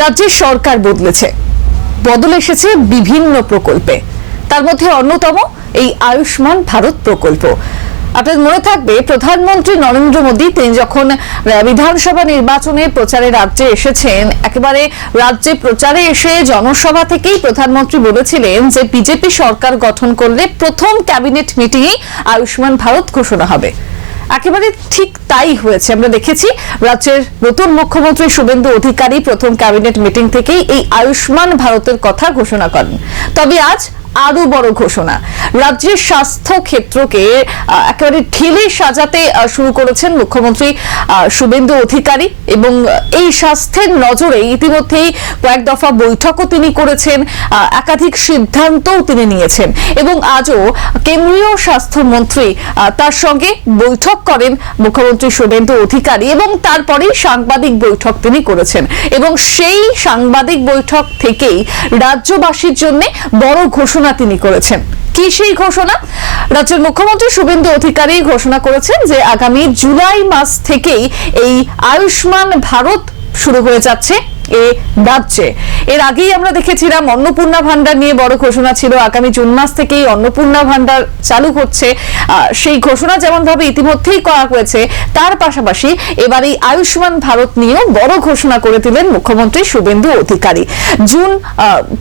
রাজ্যের সরকার বদলেছে, বদল এসেছে বিভিন্ন প্রকল্পে। তার মধ্যে অন্যতম এই আয়ুষ্মান ভারত প্রকল্প। আপনাদের মনে থাকবে, প্রধানমন্ত্রী নরেন্দ্র মোদী তিনি যখন বিধানসভা নির্বাচনে প্রচারে রাজ্যে এসেছেন, একেবারে রাজ্যে প্রচারে এসে জনসভা থেকেই প্রধানমন্ত্রী বলেছিলেন যে বিজেপি সরকার গঠন করলে প্রথম ক্যাবিনেট মিটিংয়ে আয়ুষ্মান ভারত ঘোষণা হবে। একেবারে ঠিক তাই হয়েছে। আমরা দেখেছি রাজ্যের নতুন মুখ্যমন্ত্রী শুভেন্দু অধিকারী প্রথম ক্যাবিনেট মিটিং থেকেই এই আয়ুষ্মান ভারতের কথা ঘোষণা করেন। তবে আজ আরো বড় ঘোষণা, রাজ্যের স্বাস্থ্য ক্ষেত্রকে একেবারে ঢেলে সাজাতে শুরু করেছেন মুখ্যমন্ত্রী শুভেন্দু অধিকারী, এবং এই স্বাস্থ্যের নজরে ইতিমধ্যেই কয়েক দফা বৈঠকও তিনি করেছেন, একাধিক সিদ্ধান্তও তিনি নিয়েছেন, এবং আজও কেন্দ্রীয় স্বাস্থ্যমন্ত্রী তার সঙ্গে বৈঠক করেন মুখ্যমন্ত্রী শুভেন্দু অধিকারী, এবং তারপরেই সাংবাদিক বৈঠক তিনি করেছেন। এবং সেই সাংবাদিক বৈঠক থেকেই রাজ্যবাসীর জন্য বড় ঘোষণা তিনি করেছেন। কি সেই ঘোষণা? রাজ্যের মুখ্যমন্ত্রী শুভেন্দু অধিকারী ঘোষণা করেছেন যে আগামী জুলাই মাস থেকেই এই আয়ুষ্মান ভারত শুরু হয়ে যাচ্ছে রাজ্যে। এর আগেই আমরা দেখেছিলাম অন্নপূর্ণা ভান্ডার নিয়ে বড় ঘোষণা ছিল, আগামী জুন মাস থেকেই অন্নপূর্ণা ভান্ডার চালু হচ্ছে। সেই ঘোষণা যেমন ভাবে ইতিমধ্যেই করা হয়েছে, তার পাশাপাশি এবার এই আয়ুষ্মান ভারত নিয়েও বড় ঘোষণা করে দিলেন মুখ্যমন্ত্রী শুভেন্দু অধিকারী। জুন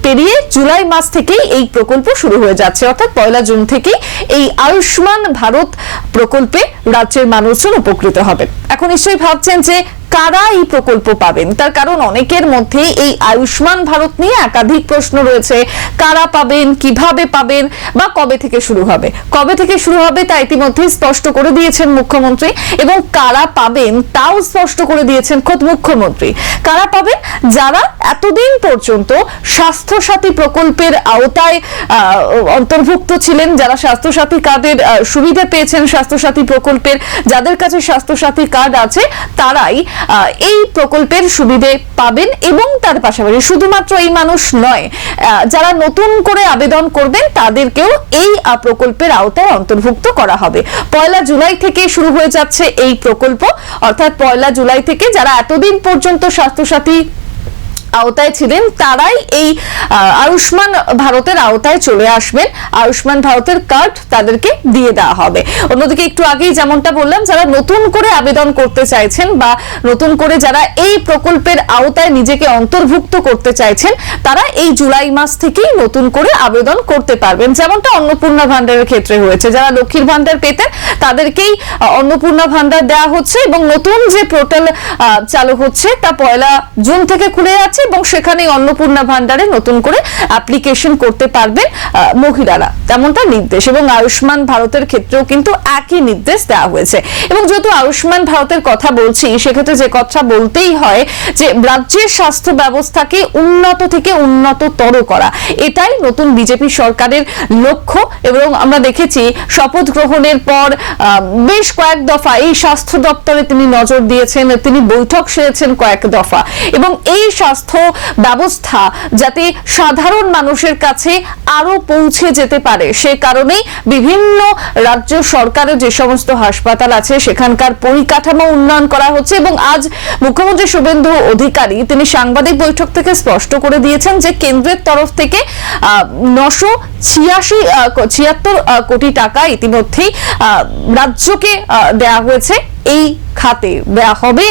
পেরিয়ে জুলাই মাস থেকেই এই প্রকল্প শুরু হয়ে যাচ্ছে, অর্থাৎ 1 জুন থেকেই এই আয়ুষ্মান ভারত প্রকল্পে রাজ্যের মানুষজন উপকৃত হবেন। এখন নিশ্চয়ই ভাবছেন যে কারা এই প্রকল্প পাবেন, তার কারণ অনেকের মধ্যে এই আয়ুষ্মান ভারত নিয়ে একাধিক প্রশ্ন রয়েছে। কারা পাবেন, কিভাবে পাবেন, বা কবে থেকে শুরু হবে? কবে থেকে শুরু হবে তা ইতিমধ্যেই স্পষ্ট করে দিয়েছেন মুখ্যমন্ত্রী, এবং কারা পাবেন তাও স্পষ্ট করে দিয়েছেন খোদ মুখ্যমন্ত্রী। কারা পাবেন? যারা এতদিন পর্যন্ত স্বাস্থ্যসাথী প্রকল্পের আওতায় অন্তর্ভুক্ত ছিলেন, যারা স্বাস্থ্যসাথী কার্ডের সুবিধা পেয়েছেন, স্বাস্থ্যসাথী প্রকল্পের যাদের কাছে স্বাস্থ্যসাথী কার্ড আছে, তারাই এই প্রকল্পের সুবিধে পাবেন। এবং তার পাশাপাশি শুধুমাত্র এই মানুষ নয়, যারা নতুন করে আবেদন করবেন তাদেরকেও এই প্রকল্পের আওতায় অন্তর্ভুক্ত করা হবে। 1 জুলাই থেকে শুরু হয়ে যাচ্ছে এই প্রকল্প, অর্থাৎ 1 জুলাই থেকে যারা এতদিন পর্যন্ত স্বাস্থ্যসাথী আওতায় ছিলেন তারাই এই আয়ুষ্মান ভারতের আওতায় চলে আসবেন। আয়ুষ্মান ভারতের কার্ড তাদেরকে দিয়ে দেওয়া হবে। অন্যদিকে একটু আগেই যেমনটা বললাম, যারা নতুন করে আবেদন করতে চাইছেন বা নতুন করে যারা এই প্রকল্পের আওতায় নিজেকে অন্তর্ভুক্ত করতে চাইছেন, তারা এই জুলাই মাস থেকেই নতুন করে আবেদন করতে পারবেন। যেমনটা অন্নপূর্ণা ভান্ডারের ক্ষেত্রে হয়েছে, যারা লক্ষ্মীর ভান্ডার পেতেন তাদেরকেই অন্নপূর্ণা ভান্ডার দেওয়া হচ্ছে, এবং নতুন যে পোর্টাল চালু হচ্ছে তা 1 জুন থেকে খুলে যাচ্ছে, এবং সেখানে অন্নপূর্ণা ভান্ডারে নতুন করে অ্যাপ্লিকেশন করতে পারবেন মহিলারা, তেমনটা নির্দেশ। এবং আয়ুষ্মান ভারতের ক্ষেত্রেও কিন্তু একই নির্দেশ দেওয়া হয়েছে। এবং যেহেতু আয়ুষ্মান ভারতের কথা বলছি, সেক্ষেত্রে যে কথা বলতেই হয় যে রাজ্যের স্বাস্থ্য ব্যবস্থাকে উন্নত থেকে উন্নততর করা, এটাই নতুন বিজেপি সরকারের লক্ষ্য। এবং আমরা দেখেছি শপথ গ্রহণের পর বেশ কয়েক দফা এই স্বাস্থ্য দপ্তরে তিনি নজর দিয়েছেন, তিনি বৈঠক সেরেছেন কয়েক দফা, এবং এই স্বাস্থ্য ব্যবস্থা যাতে সাধারণ মানুষের কাছে আরো পৌঁছে যেতে পারে, সে কারণেই বিভিন্ন রাজ্য সরকারের যে সমস্ত হাসপাতাল আছে সেখানকার পরিকাঠামো উন্নয়ন করা হচ্ছে। এবং আজ মুখ্যমন্ত্রী শুভেন্দু অধিকারী তিনি সাংবাদিক বৈঠক থেকে স্পষ্ট করে দিয়েছেন যে কেন্দ্রের তরফ থেকে 976 কোটি টাকা ইতিমধ্যেই রাজ্যকে দেওয়া হয়েছে, এই খাতে দেওয়া হবে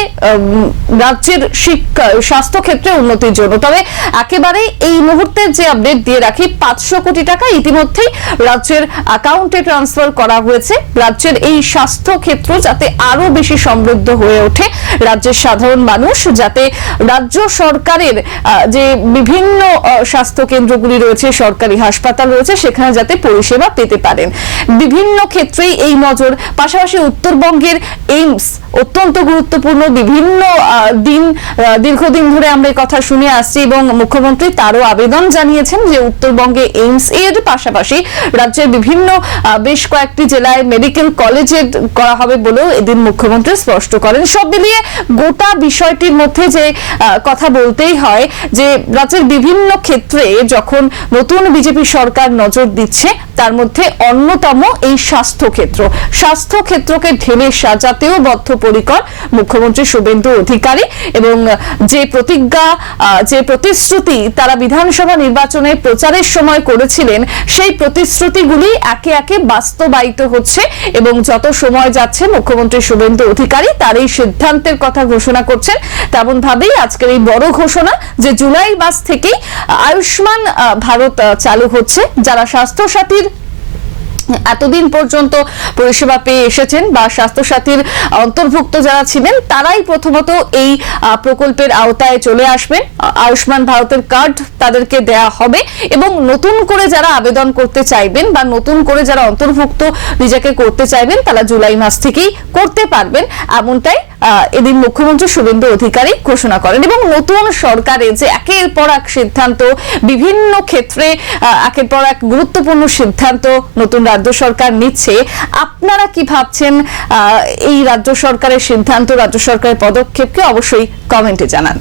রাজ্যের স্বাস্থ্য ক্ষেত্রে উন্নতির জন্য। তবে একেবারে এই মুহূর্তের যে আপডেট দিয়ে রাখি, 500 কোটি টাকা ইতিমধ্যেই রাজ্যের অ্যাকাউন্টে ট্রান্সফার করা হয়েছে, রাজ্যের এই স্বাস্থ্য ক্ষেত্র যাতে আরো বেশি সমৃদ্ধ হয়ে ওঠে, রাজ্যের সাধারণ মানুষ যাতে রাজ্য সরকারের যে বিভিন্ন স্বাস্থ্য কেন্দ্রগুলি রয়েছে, সরকারি হাসপাতাল রয়েছে, সেখানে যাতে পরিষেবা পেতে পারেন। বিভিন্ন ক্ষেত্রেই এই নজর। পাশাপাশি উত্তরবঙ্গের এইমস অত্যন্ত গুরুত্বপূর্ণ, বিভিন্ন দীর্ঘদিন ধরে আমরা এই কথা শুনে আসছি, এবং মুখ্যমন্ত্রী তারও আবেদন জানিয়েছেন যে উত্তরবঙ্গে এইমস এর পাশাপাশি রাজ্যের বিভিন্ন বেশ কয়েকটি জেলায় মেডিকেল কলেজে করা হবে বলেও এদিন মুখ্যমন্ত্রী স্পষ্ট করেন। সব মিলিয়ে গোটা বিষয়টির মধ্যে যে কথা বলতেই হয় যে রাজ্যের বিভিন্ন ক্ষেত্রে যখন নতুন বিজেপি সরকার নজর দিচ্ছে, তার মধ্যে অন্যতম এই স্বাস্থ্য ক্ষেত্রকে ঢেলে সাজাতেও বদ্ধপরিকর বদ্ধপরিকর মুখ্যমন্ত্রী শুভেন্দু অধিকারী এবং যে প্রতিজ্ঞা যে প্রতিশ্রুতি তারা বিধানসভা নির্বাচনে প্রচারের সময় করেছিলেন সেই প্রতিশ্রুতিগুলি একে একে বাস্তবায়িত হচ্ছে এবং যত সময় যাচ্ছে মুখ্যমন্ত্রী শুভেন্দু অধিকারী তার এই সিদ্ধান্তের কথা ঘোষণা করছেন। তেমন ভাবেই আজকের এই বড় ঘোষণা যে জুলাই মাস থেকেই আয়ুষ্মান ভারত চালু হচ্ছে। যারা স্বাস্থ্য সাথীর এতদিন পর্যন্ত পরিষেবা পেয়ে এসেছেন বা স্বাস্থ্য সাথীর অন্তর্ভুক্ত যারা ছিলেন তারাই প্রথমত এই প্রকল্পের আওতায় চলে আসবেন। আয়ুষ্মান ভারতের কার্ড তাদেরকে দেয়া হবে এবং নতুন করে যারা আবেদন করতে চাইবেন বা নতুন করে যারা অন্তর্ভুক্ত নিজেকে করতে চাইবেন তারা জুলাই মাস থেকেই করতে পারবেন, এমনটাই এদিন মুখ্যমন্ত্রী শুভেন্দু অধিকারী ঘোষণা করেন। এবং নতুন সরকারে যে একের পর এক সিদ্ধান্ত, বিভিন্ন ক্ষেত্রে একের পর এক গুরুত্বপূর্ণ সিদ্ধান্ত নতুন রাজ্য সরকার নিচ্ছে, আপনারা কি ভাবছেন এই রাজ্য সরকারের সিদ্ধান্ত, রাজ্য সরকারের পদক্ষেপকে অবশ্যই কমেন্টে জানান।